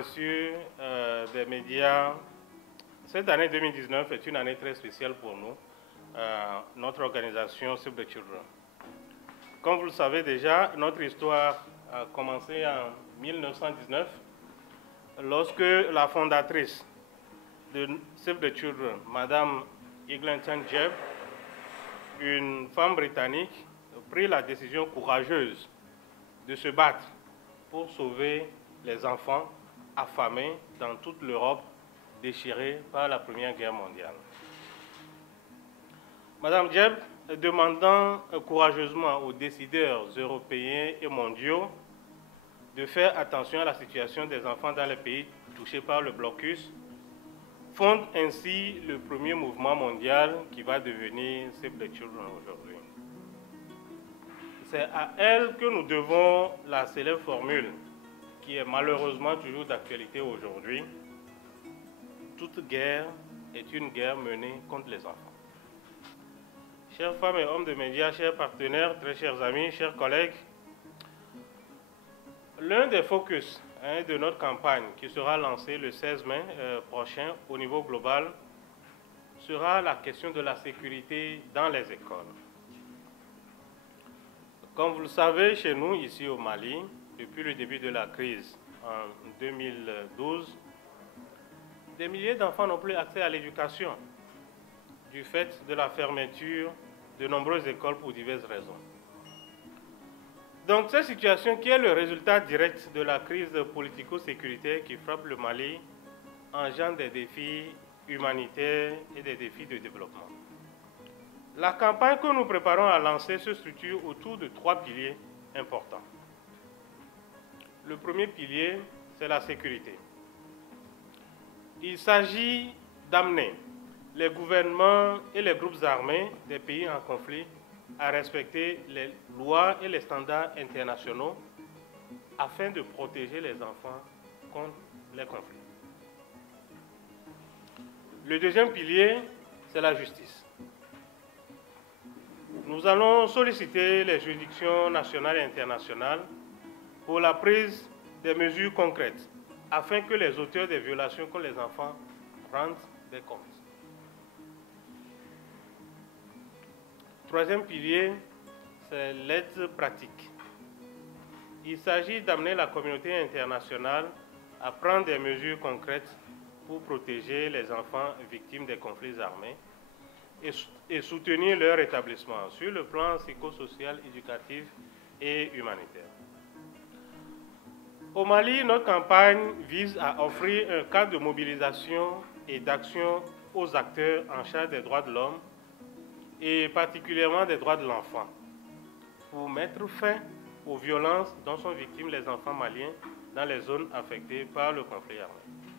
messieurs des médias, cette année 2019 est une année très spéciale pour nous, notre organisation Save the Children. Comme vous le savez déjà, notre histoire a commencé en 1919, lorsque la fondatrice de Save the Children, Madame Eglanton Jebb, une femme britannique, prit la décision courageuse de se battre pour sauver les enfants affamés dans toute l'Europe déchirée par la Première Guerre mondiale. Madame Jebb, demandant courageusement aux décideurs européens et mondiaux de faire attention à la situation des enfants dans les pays touchés par le blocus, fonde ainsi le premier mouvement mondial qui va devenir Save the Children aujourd'hui. C'est à elle que nous devons la célèbre formule qui est malheureusement toujours d'actualité aujourd'hui. Toute guerre est une guerre menée contre les enfants. Chères femmes et hommes de médias, chers partenaires, très chers amis, chers collègues, l'un des focus de notre campagne qui sera lancée le 16 mai prochain au niveau global sera la question de la sécurité dans les écoles. Comme vous le savez, chez nous, ici au Mali, depuis le début de la crise en 2012, des milliers d'enfants n'ont plus accès à l'éducation du fait de la fermeture de nombreuses écoles pour diverses raisons. Donc cette situation qui est le résultat direct de la crise politico-sécuritaire qui frappe le Mali engendre des défis humanitaires et des défis de développement. La campagne que nous préparons à lancer se structure autour de 3 piliers importants. Le premier pilier, c'est la sécurité. Il s'agit d'amener les gouvernements et les groupes armés des pays en conflit à respecter les lois et les standards internationaux afin de protéger les enfants contre les conflits. Le deuxième pilier, c'est la justice. Nous allons solliciter les juridictions nationales et internationales pour la prise des mesures concrètes afin que les auteurs des violations contre les enfants rendent des comptes. Troisième pilier, c'est l'aide pratique. Il s'agit d'amener la communauté internationale à prendre des mesures concrètes pour protéger les enfants victimes des conflits armés et soutenir leur établissement sur le plan psychosocial, éducatif et humanitaire. Au Mali, notre campagne vise à offrir un cadre de mobilisation et d'action aux acteurs en charge des droits de l'homme et particulièrement des droits de l'enfant pour mettre fin aux violences dont sont victimes les enfants maliens dans les zones affectées par le conflit armé.